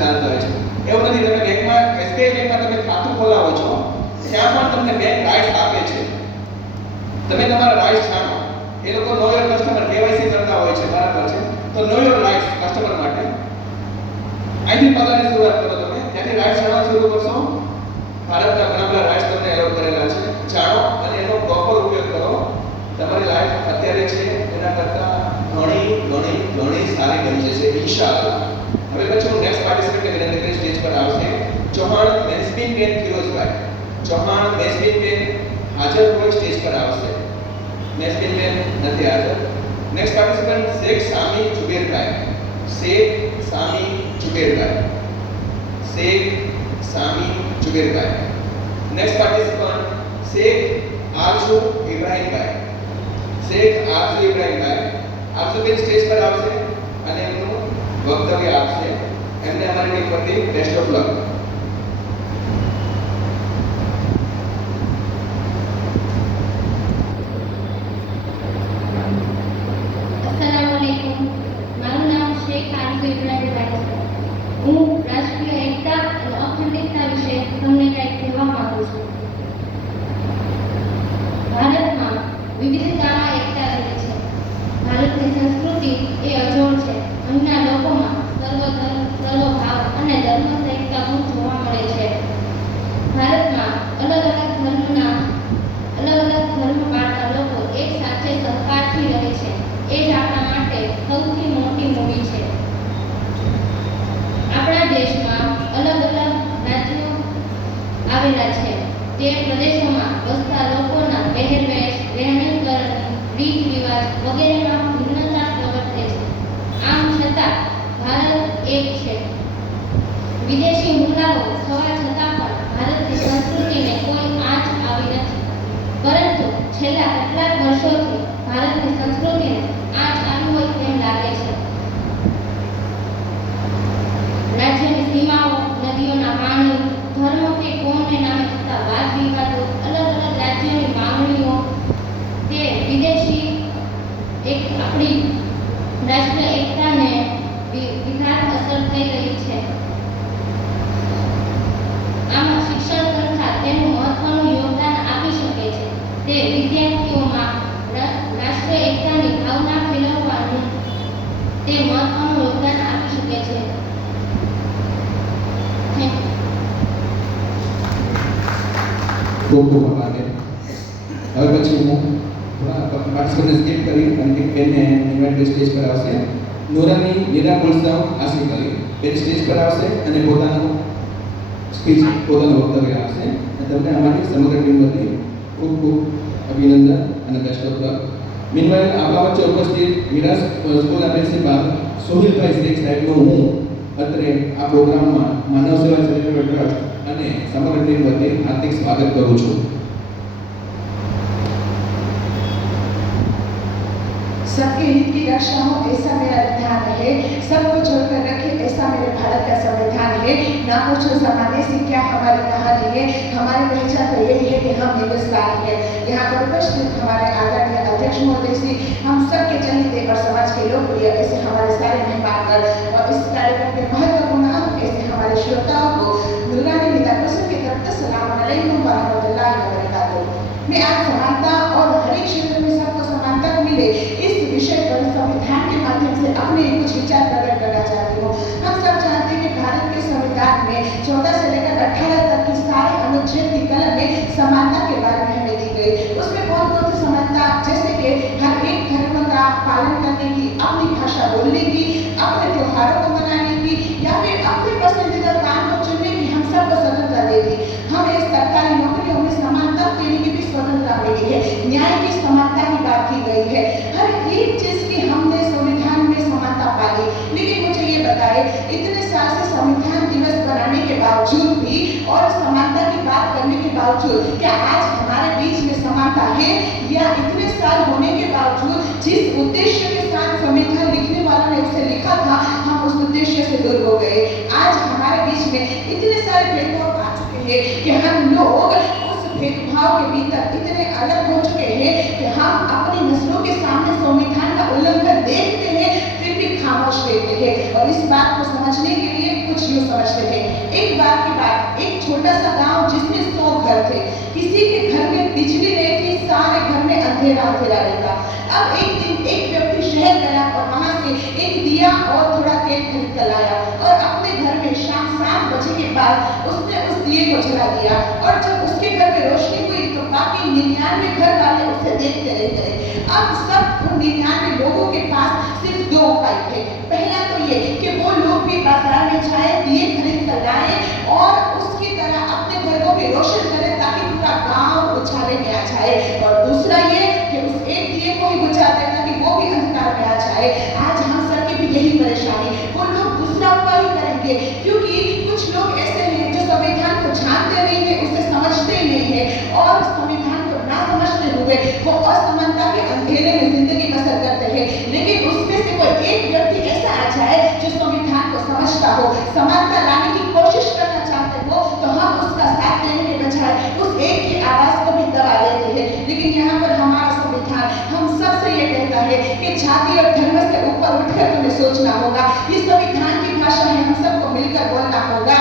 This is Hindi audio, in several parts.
ચાલતા હોય છે. એવું નથી, તમે બેંકમાં SBI બેંકમાં તમે ખાતું ખોલાવો છો ત્યાં પણ તમને બેંક રાઇટ્સ આપે છે. તમે તમારા રાઇટ્સ જાણો. એ લોકો નો યોર કસ્ટમર KYC કરતા હોય છે, બરાબર છે. તો નો યોર રાઇટ્સ કસ્ટમર માટે અહીંથી પગલાંની શરૂઆત કરો. તમે ત્યાંથી રાઇટ્સ જાણવા શરૂ કરશો. ભારતના ઘણા બધા રાઇટ્સ તમને એલોટ કરેલા છે, જાણો અને એનો પ્રોપર ઉપયોગ કરો. તમારી લાઈફ અત્યારે છે એના કરતાં ઘણી સારી બની જશે ઇન્શાઅલ્લાહ. હવે પછી હું નેક્સ્ટ પાર્ટિસિપેન્ટ વિનંતી કરીશ સ્ટેજ પર આવશે ચૌહાણ મેઝબીન બેન ફિરોઝભાઈ. ચૌહાણ મેઝબીન બેન હાજર હોય સ્ટેજ પર આવશે. મેઝબીન બેન નથી હાજર. નેક્સ્ટ પાર્ટિસિપેન્ટ શેખ સામી જુબેરભાઈ. શેખ સામી જુબેરભાઈ. શેખ સામી જુબેરભાઈ. નેક્સ્ટ પાર્ટિસિપન્ટ શેખ આરજુ ઇબ્રાહીમભાઈ. શેખ આરજુ ઇબ્રાહીમભાઈ. આરજુ બેન સ્ટેજ પર આવશે અને એમનું વક્તવ્ય આપશે. એમને અમારી ટીમ પરથી બેસ્ટ ઓફ લક. મારું નામ શેખ આરજુ ઇબ્રાહીમભાઈ છે. હું રાષ્ટ્રીય એકતા અને અખંડિતતા વિશે તમને કંઈક કહેવા માંગુ છું. ભારતમાં વિવિધતામાં એકતા રહે છે. ભારતની સંસ્કૃતિ એ અજોડ છે. અહીંના લોકોમાં સર્વભાવ અને ધર્મસહિષ્ણુતા જોવા મળે છે. ભારતમાં અલગ અલગ ધર્મ પાળતા લોકો એક સાથે સહકારથી રહે છે. એ જ આપણા માટે સૌથી મોટી મૂડી છે. આપણા દેશમાં અલગ અલગ રાજ્યો આવેલા છે. તે પ્રદેશોમાં વસતા લોકોના પહેરવેશ, રહેણીકરણ, રીત રિવાજ વગેરેમાં ભિન્નતા પ્રવર્તે છે. આમ છતાં ભારત એક છે. વિદેશી હુમલાઓ થવા છતાં પણ ભારતની સંસ્કૃતિને કોઈ આંચ આવી નથી. પરંતુ છેલ્લા કેટલાક વર્ષોથી ભારતની સંસ્કૃતિને આંચ આવી હોય તેમ લાગે છે. રાજ્યની સીમાઓ, નદીઓના પાણી, ધર્મ કે કોમને નામે થતા વાદ વિવાદો, અલગ અલગ રાજ્યની માંગણીઓ, તે વિદેશી આપણી રાષ્ટ્રીય એકતાને વિઘાત અસર થઈ રહી છે. આમાં શિક્ષણ સંસ્થા તેનું મહત્વનું યોગદાન આપી શકે છે. તે વિદ્યાર્થીઓમાં રાષ્ટ્રીય એકતાની ભાવના ફેલાવવાનું તે મહત્વનું યોગદાન આપી શકે છે. ખૂબ આભાર. હવે પછી હું પાર્ટિસિપન્ટને સ્કીપ કરી અને બેનને ઇન્વાઇટ સ્ટેજ પર આવશે. નૂરાની મીરા ગુલસાવ આસિફ અલી બેન સ્ટેજ પર આવશે અને પોતાનું વક્તવ્ય આપશે. તમને અમારી સમગ્ર ટીમ વતી ખૂબ અભિનંદન અને બેસ્ટ ઓફ લક. મીનવાઇલ આપણા વચ્ચે ઉપસ્થિત મીરા સ્કૂલના પ્રિન્સિપાલ સોહિલભાઈ શેખ સાહેબનું હું અત્રે આ પ્રોગ્રામમાં માનવ સેવા ચેરિટેબલ ટ્રસ્ટ અને સમગ્ર ટીમ વતી હાર્દિક સ્વાગત કરું છું. सबके हित की रक्षा हो ऐसा मेरा विधान है. सबको जोड़कर रखे ऐसा मेरे भारत का संविधान है. ना पूछो जमाने से क्या हमारी कहानी है. हमारी पहचान तो यही है कि हम हिंदुस्तानी है. यहाँ पर उपस्थित हमारे आदरणीय अध्यक्ष महोदय श्री, हम सबके चहेते और समाज के लोकप्रिय ऐसे हमारे सारे मेहमानगण और इस कार्यक्रम के महत्वपूर्ण अंग ऐसे हमारे श्रोताओं को नूरानी निदा कुसुम की तरफ से सलाम अलैकुम व रहमतुल्लाहि व बरकातहू. मैं आज समानता और हर एक क्षेत्र में सबको समानता मिले इस विषय पर संविधान के माध्यम से अपने कुछ विचार प्रकट करना चाहती हूँ. हम सब जानते हैं कि भारत के संविधान में 14 से लेकर 18 तक की सारे अनुच्छेद की कलम में समानता के बारे में हमें दी गई. उसमें कौन कौन सी समानता, जैसे कि हर एक धर्म का पालन करने की, अपनी भाषा बोलने की, अपने त्योहारों को मनाने की या फिर अपने पसंदीदा काम को चुनने की हम सबको स्वतंत्रता दे दी. हमें सरकारी नौकरियों में समानता देने की भी स्वतंत्रता मिली है. न्याय की समानता की बात की गई है. हर एक चीज की हमने संविधान में समानता पाली. लेकिन मुझे ये बताए, इतने साल से संविधान दिवस बनाने के बावजूद भी और समानता की बात करने के बावजूद क्या आज हमारे बीच में समानता है, या इतने साल होने के बावजूद जिस उद्देश्य के साथ संविधान लिखने वालों ने उसे लिखा था हम उस उद्देश्य से दूर हो गए. आज हमारे बीच में इतने सारे भेदभाव आ चुके हैं कि हम लोग उस भेदभाव के भीतर इतने अलग हो चुके हैं कि हम अपनी नस्लों के सामने संविधान का उल्लंघन देखते हैं फिर भी खामोश रहते हैं. और इस बात को समझने के लिए कुछ यूँ एक छोटा सा गांव जिसमें 100 घर थे, किसी के घर में बिजली नहीं थी, सारे घर में अंधेरा अंधेरा रहता। अब एक दिन एक व्यक्ति शहर गया और वहां से एक दिया और थोड़ा तेल खरीद कर लाया और अपने घर में शाम 7 बजे के बाद उसने उस दिए को जला दिया। और जब उसके घर में रोशनी हुई तो बाकी 99 घर वाले उसे देखते रह गए। अब सब उन 99 लोगों के पास सिर्फ 2 उपाय थे। पहला तो ये कि वो लोग भी बाजार में जाए, दिए खरीद कर लाए और उसकी तरह अपने घरों को रोशन करें ताकि पूरा गांव उछाले में आ जाए। और दूसरा ये कि उस एक दिए को ही बुझा दे ताकि वो भी अंधकार में आ जाए। आज हम सबकी भी यही परेशानी, वो लोग दूसरा उपाय ही करेंगे, क्योंकि कुछ लोग ऐसे हैं जो संविधान को जानते नहीं है, उसे समझते नहीं है और संविधान को ना समझते हुए वो असमानता के अंधेरे में जिंदगी बसर करते हैं। लेकिन उसमें से कोई एक व्यक्ति ऐसा आ जाए जो संविधान को समझता हो, समानता लाने की कोशिश करना चाहते हो, तो हम उसका साथ देने के बजाय उस एक की आवाज को भी दबा देते हैं। लेकिन यहाँ पर हमारा संविधान हम सबसे ये कहता है कि जाति और धर्म से ऊपर उठकर तुम्हें सोचना होगा। ये संविधान की भाषा है, हम सबको मिलकर बोलना होगा।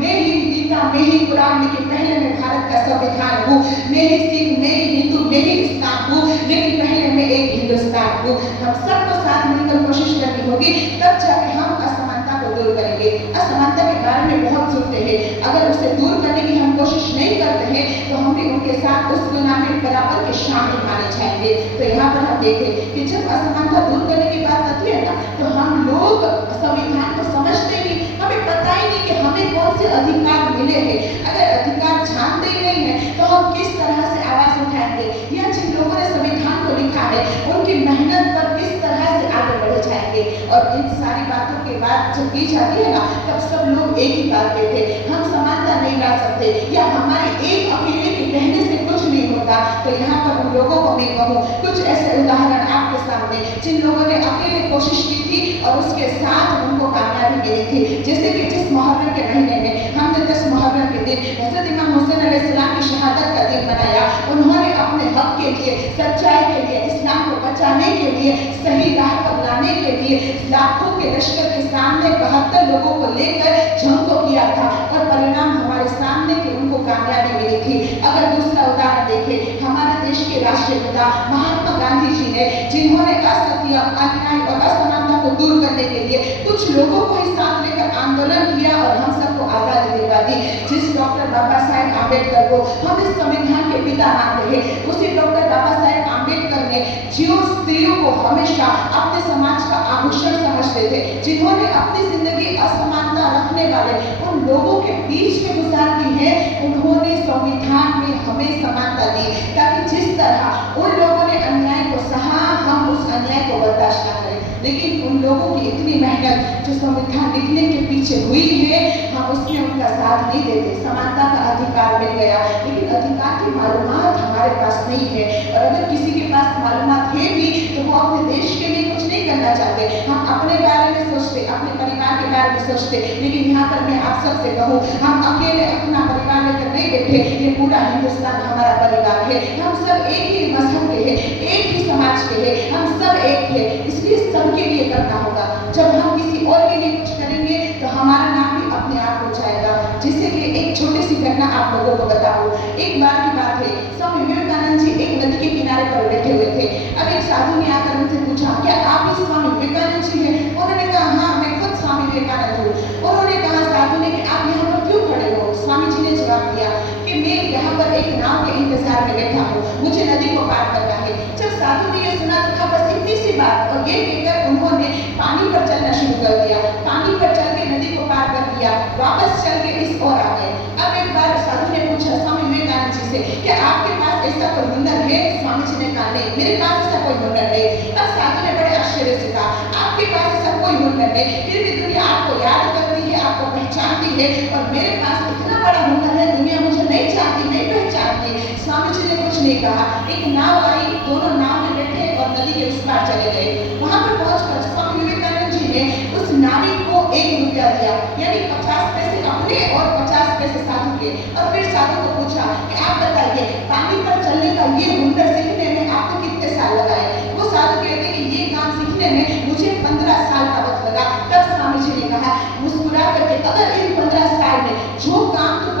मैं ही गीता, मैं ही कुरान, लेकिन पहले मैं भारत का संविधान हूँ। मैं ही सिख, मैं ही हिंदू, मैं ही इस्लाम हूँ, लेकिन पहले मैं एक हिंदुस्तान हूँ। हम सबको साथ मिलकर कोशिश करनी होगी, तब जाके हम असमानता को दूर करेंगे। असमानता के बारे में बहुत सुनते हैं, अगर उसे दूर करने की हम कोशिश नहीं करते हैं तो हम भी उनके साथ उस गुनाह में बराबर के शामिल माने जाएंगे। तो यहाँ पर हम देखें कि जब असमानता दूर करने की बात आती है ना, तो हम लोग संविधान को समझते ही नहीं, हमें पता ही नहीं कि हमें कौन से अधिकार मिले हैं। अगर अधिकार जानते ही नहीं है तो हम किस तरह से आवाज उठाएंगे, या जिन लोगों ने संविधान को लिखा है उनकी मेहनत पर किस तरह से आगे बढ़ जाएंगे। और इन सारी बातों के बाद जब की जाती है ना, तब सब लोग एक ही बात कहते हैं, हम समानता नहीं ला सकते, या हमारे एक अकेले के कहने से कुछ नहीं होता। तो यहाँ पर उन लोगों को मैं कहूँ, कुछ ऐसे उदाहरण आपके सामने जिन लोगों ने अकेले कोशिश की थी और उसके साथ उनको कामयाबी मिली थी। जैसे कि जिस मुहर्रम के महीने में हमने 10 मुहर्रम के दिन हज़रत इमाम हुसैन अलैहिस्सलाम की शहादत का दिन बनाया, उन्होंने अपने हक के लिए, सच्चाई के लिए, इस्लाम को बचाने के लिए, सही राह पर लाने के लिए लाखों के लश्कर के सामने 72 लोगों को लेकर जंग को किया था और परिणाम हमारे सामने कि उनको कामयाबी मिली थी। अगर दूसरा उदाहरण देखें, हमारे देश के राष्ट्रीय पिता महात्मा गांधी जी ने, जिन्होंने असत्य, अन्याय और असमानता को दूर करने के लिए कुछ लोगों को ही साथ लेकर आंदोलन किया और हम सबको आजादी दिलवा दी। जिस डॉक्टर बाबा साहेब आम्बेडकर को हम इस संविधान के पिता मानते हैं, उसी डॉक्टर बाबा साहेब आम्बेडकर ने जो स्त्रियों को हमेशा अपने समाज का आभूषण समझते थे, जिन्होंने अपनी जिंदगी असमानता रखने वाले उन लोगों के बीच में गुजार दी है, उन्होंने संविधान में हमें समानता दी ताकि जिस तरह उन लोगों ने अन्याय को सहा, हम उस अन्याय को बर्दाश्त न करें। लेकिन उन लोगों की इतनी मेहनत जो संविधान लिखने के पीछे हुई है, हम उसमें उनका साथ नहीं देते। समानता का अधिकार मिल गया, लेकिन अधिकार की मालूमात हमारे पास नहीं है, और अगर किसी के पास मालूमात है भी तो वो अपने देश के लिए कुछ नहीं करना चाहते। हम अपने बारे में सोचते, अपने परिवार के बारे में सोचते, लेकिन यहाँ पर मैं आप सबसे कहूँ, हम अकेले अपना परिवार लेकर नहीं बैठे, ये पूरा हिंदुस्तान हमारा परिवार है। हम सब एक ही मजहब के हैं, एक ही समाज के हैं, हम सब एक है, इसलिए सबके लिए करना होगा। जब हम किसी और के लिए कुछ करेंगे तो हमारा नाम भी अपने आप हो जाएगा। जैसे कि एक छोटी सी घटना आप लोगों को बताऊं। एक बार की बात है, स्वामी विवेकानंद जी एक नदी के किनारे पर बैठे हुए थे। अब एक साधु ने आकर उनसे पूछा, क्या आप ही स्वामी विवेकानंद जी हैं? उन्होंने कहा, हाँ मैं खुद स्वामी विवेकानंद हूँ। उन्होंने कहा साधु ने कि आप यहाँ पर क्यों खड़े हो? स्वामी जी ने जवाब दिया कि मैं यहाँ पर एक नाव के इंतजार में बैठा हूँ, मुझे नदी को पार करना है। जब साधु ने यह सुना तो कहा बस इतनी सी बात, और ये कहकर उन्होंने पानी पर चलना शुरू कर दिया। पानी पर चल के नदी को पार कर दिया, वापस चल के इस ओर आ गए। अब एक बार साधु ने पूछा स्वामी विवेकानंद जी से, क्या आपके पास ऐसा कोई हुनर है? स्वामी जी ने कहा नहीं, मेरे पास ऐसा कोई हुनर नहीं। अब साधु ने बड़े आश्चर्य से कहा, आपके पास ऐसा कोई हुनर नहीं, फिर भी दुनिया आपको याद करती है, आपको पहचानती है, और मेरे पास इतना बड़ा हुनर है, दुनिया मुझे नहीं चाहती, नहीं पहचानती। स्वामी जी ने कुछ नहीं कहा। एक नाव आई, दोनों नाव में बैठे और नदी के उस पार चले गए। वहां पर पहुंचकर स्वामी विवेकानंद जी ने उस नाविक को 1 रुपया दिया, यानी 50 पैसे अपने और 50 पैसे साधु के। और फिर साधु को पूछा कि आप बताइए, पानी पर चलने का ये हुनर सीखने में आपको कितने साल लगाए? वो साधु कहते कि ये काम सीखने में मुझे 15 साल का वक्त लगा। तब स्वामी जी ने कहा मुस्कुरा करके, अगर इन 15 साल में जो काम तू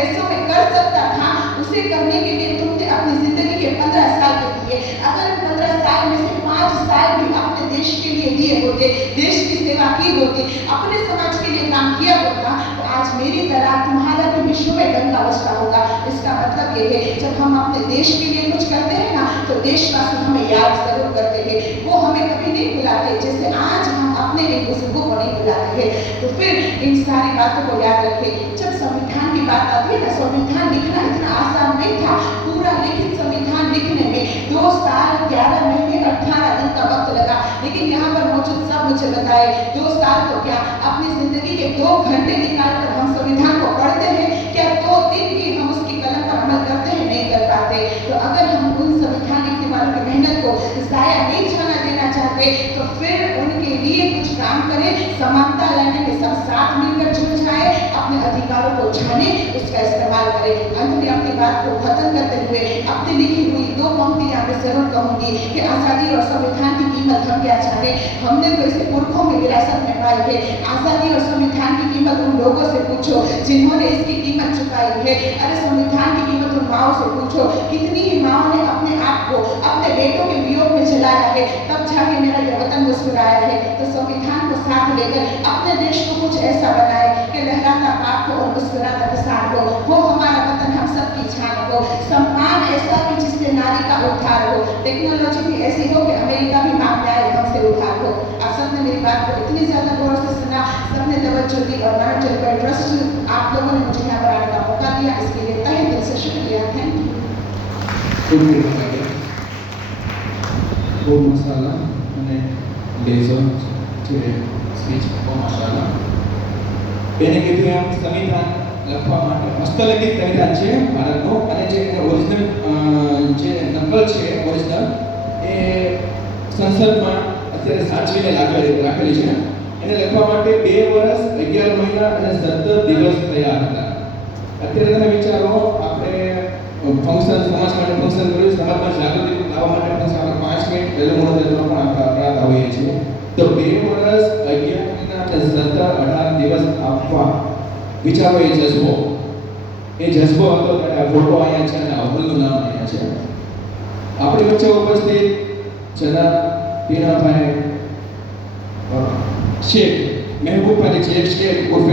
पैसों में कर सकता था, उसे करने के लिए तुमने अपनी जिंदगी के 15 साल दे दिए। अगर 15 साल में से 5 साल भी अपने देश के लिए दिए होते, देश की सेवा की होती, अपने समाज के लिए काम किया होता, तो आज मेरी तरह तुम्हारा भी विश्व में डंका बजता होगा। इसका मतलब ये है, जब हम अपने देश के लिए कुछ करते हैं ना, तो देशवासी हमें याद जरूर करते हैं, वो हमें कभी नहीं भुलाते, जैसे आज हम अपने एक बुजुर्गों को नहीं भुलाते हैं। तो फिर इन सारी बातों को याद रखें। जब संविधान की बात आती है ना, संविधान लिखना इतना आसान नहीं था। पूरा लिखित संविधान लिखने में 2 साल 11 महीने 18 दिन का वक्त लगा, लेकिन यहाँ पर मौजूद सब मुझे बताए 2 साल तो क्या, अपनी जिंदगी के 2 घंटे निकालकर हम संविधान को पढ़ते हैं, क्या 2 दिन भी हम उसकी कलम पर अमल करते हैं? नहीं कर पाते। तो अगर हम उन संविधान लिखने वालों की मेहनत को जाया नहीं जाना देना चाहते, तो फिर उनके लिए कुछ काम करें, समानता लाने में सब साथ मिलकर जुट जाए, अपने अधिकारों को जाने, उसका इस्तेमाल करें। अंत में अपनी बात को खत्म करते हुए अपनी लिखी हुई 2 पंक्तियां मैं जरूर कहूंगी कि आज़ादी और संविधान की कीमत हम क्या जाने। हमने तो इसे पुरखों में विरासत में पाई है। आज़ादी और संविधान की कीमत उन लोगों से पूछो जिन्होंने इसकी कीमत चुकाई है। अरे संविधान की कीमत उन माओ से पूछो, कितनी ही माओ ने अपने आप को अपने बेटों के वियोग में जलाया है, तब जाके मेरा ये वतन मुस्कुराया है। तो संविधान को साथ लेकर अपने देश को कुछ ऐसा बनाए कि लहराता पाक हो और मुस्कुराता किसान हो, वो हमारा वतन हम सबकी छान हो, सम्मान ऐसा कि जिससे नारी का उद्धार हो, टेक्नोलॉजी भी ऐसी हो कि अमेरिका भी मांग जाए हमसे उद्धार हो। आप सबने मेरी बात को इतनी ज्यादा गौर से सुना, सबने तवज्जो दी और मानव चैरिटेबल ट्रस्ट आप लोगों ने मुझे यहाँ पर आने का मौका दिया, इसके लिए तहे दिल से शुक्रिया। Thank you. બહુ મસાલા અને લેઝર જે સ્પીચ બહુ મસાલા એને કીધું એમ સંવિધાન લખવા માટે હસ્તલિખિત સંવિધાન છે ભારતનું, અને જે ઓરિજિનલ જે નકલ છે ઓરિજિનલ એ સંસદમાં અત્યારે સાચવીને રાખેલી છે। એને લખવા માટે 2 વર્ષ 11 મહિના અને 17 દિવસ થયા હતા। અત્યારે તમે વિચારો, આપણે ફંક્શન સમાજ માટે ફંક્શન કર્યું, સમાજમાં જાગૃતિ લાવવા માટે ફંક્શન આપણે 5 મિનિટ વહેલું મોડું થતું પણ આપણે અપરાધ આવીએ છીએ। તો 2 વર્ષ 11 મહિના અને 17 18 દિવસ આપવા વિચારો એ જજ્બો હતો। ત્યારે આ ફોટો અહીંયા છે અને અવલનું નામ અહીંયા છે। આપણી વચ્ચે ઉપસ્થિત જનાબ પીનાભાઈ શેખ મહેબૂબ અલી શેખ ઉર્ફે